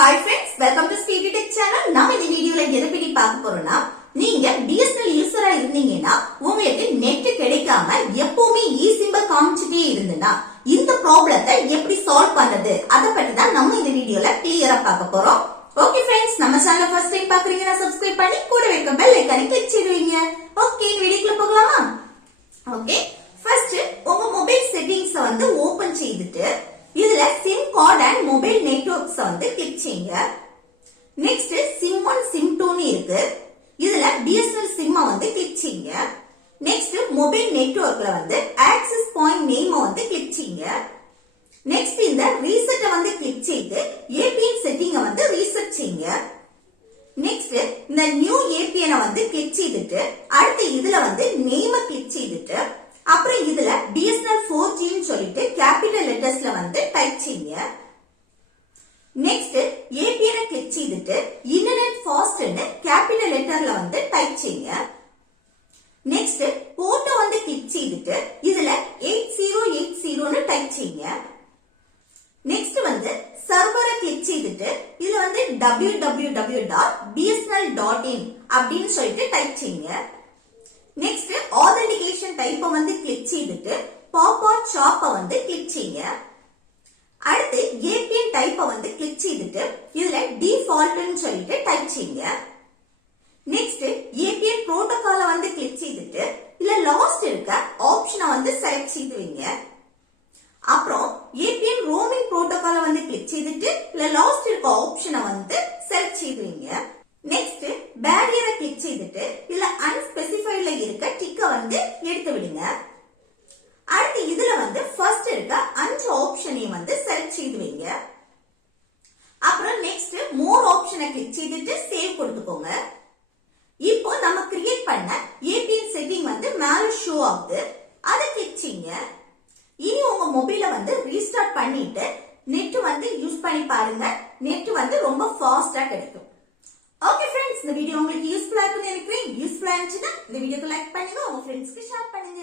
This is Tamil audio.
Hi friends, welcome to Speedy Tech channel. நாம இந்த வீடியோல எதை பத்தி பார்க்க போறோம்னா, நீங்க BSNL யூசரா இருந்தீங்கன்னா உங்களுக்கு நெட் கிடைக்காம எப்பவுமே சிம்பல் காமிச்சிட்டே இருந்தனா இந்த ப்ராப்ளத்தை எப்படி சால்வ் பண்றது அத பத்தி தான் நம்ம இந்த வீடியோல கிளியரா பார்க்க போறோம். ஓகே फ्रेंड्स, நம்ம சேனலை ஃபர்ஸ்ட் டைம் பாக்குறீங்கன்னா சப்ஸ்கிரைப் பண்ணி கூட வைக்க பெல் ஐகானை கிளிக் செய்வீங்க. ஓகே, வீடியோக்குள்ள போகலாமா? ஓகே, ஃபர்ஸ்ட் உங்க மொபைல் செட்டிங்ஸ் வந்து ஓபன் செய்துட்டு இதுல sim card and mobile networks வந்து கிளிக் செய்யுங்க. நெக்ஸ்ட் சிம் 1 சிம் 2 னு இருக்கு. இதுல BSNL சிம் வந்து கிளிக் செய்யுங்க. நெக்ஸ்ட் மொபைல் நெட்வொர்க்ல வந்து ஆக்சஸ் பாயிண்ட் நேம் வந்து கிளிக் செய்யுங்க. நெக்ஸ்ட் இந்த ரீசெட் வந்து கிளிக் செய்து APN செட்டிங்க வந்து ரீசெட் செய்யுங்க. நெக்ஸ்ட் இந்த நியூ APN வந்து கிளிக் செய்துட்டு அடுத்து இதுல வந்து நேம கிளிக் செய்துட்டு அப்புறம் இதுல BSNL 4G ன்னு சொல்லிட்டு கேபிட்டல் லெட்டர்ஸ்ல வந்து டைப் செய்யுங்க. நெக்ஸ்ட் APN கிளிக் செய்துட்டு இன்டர்நெட் ஃபாஸ்ட் ன்னு கேபிட்டல் லெட்டர்ல வந்து டைப் செய்யுங்க. நெக்ஸ்ட் போர்ட் வந்து கிளிக் செய்துட்டு இதுல 8080 ன்னு டைப் செய்யுங்க. நெக்ஸ்ட் வந்து சர்வரை கிளிக் செய்துட்டு இதுல வந்து www.bsnl.in அப்படின்னு சொல்லிட்டு டைப் செய்யுங்க. நெக்ஸ்ட் ஆதென்டிகேஷன் டைப் வந்து கிளிக் செய்துட்டு பாப் ஆன் ஷாப் வந்து கிளிக் செய்யுங்க. அடுத்து APN டைப் வந்து கிளிக் செய்துட்டு இதுல டிஃபால்ட் ன்னு சொல்லிட்டு டைப் செய்யுங்க. நெக்ஸ்ட் APN புரோட்டோகால வந்து கிளிக் செய்துட்டு இதுல லாஸ்ட் இருக்க ஆப்ஷனை வந்து செலக்ட் செய்துவீங்க. அப்புறம் APN ரோமிங் புரோட்டோகால வந்து கிளிக் செய்துட்டு இதுல லாஸ்ட் இருக்க ஆப்ஷனை வந்து செலக்ட் செய்துவீங்க. நெக்ஸ்ட் பேரியரை கிளிக் செய்துட்டு இதுல அன்ஸ்பெசிஃபைட்ல இருக்க டிக்க வந்து எடுத்து விடுங்க. அடுத்து இதுல வந்து ஃபர்ஸ்ட் இருக்க 5 ஆப்ஷனையும் வந்து செலக்ட் செய்துவீங்க. அப்புறம் நெக்ஸ்ட் மோர் ஆப்ஷனை கிளிக் செய்துட்டு சேவ் கொடுத்துக்கோங்க. இப்போ நம்ம கிரியேட் பண்ண APN செட்டிங் வந்து மேல ஷோ ஆகுது. அதை கிளிக் செய்யுங்க. இனி உங்க மொபைல வந்து ரீஸ்டார்ட் பண்ணிட்டு நெட் வந்து யூஸ் பண்ணி பாருங்க. நெட் வந்து ரொம்ப ஃபாஸ்டா கிடைக்கும். ஓகே फ्रेंड्स, இந்த வீடியோ உங்களுக்கு யூஸ்ஃபுல்லா இருக்குன்னு நினைக்கிறேன். யூஸ்ஃபுல்லா இருந்துச்சுன்னா இந்த வீடியோக்கு லைக் பண்ணுங்க, உங்க ஃப்ரெண்ட்ஸ்க்கு ஷேர் பண்ணுங்க.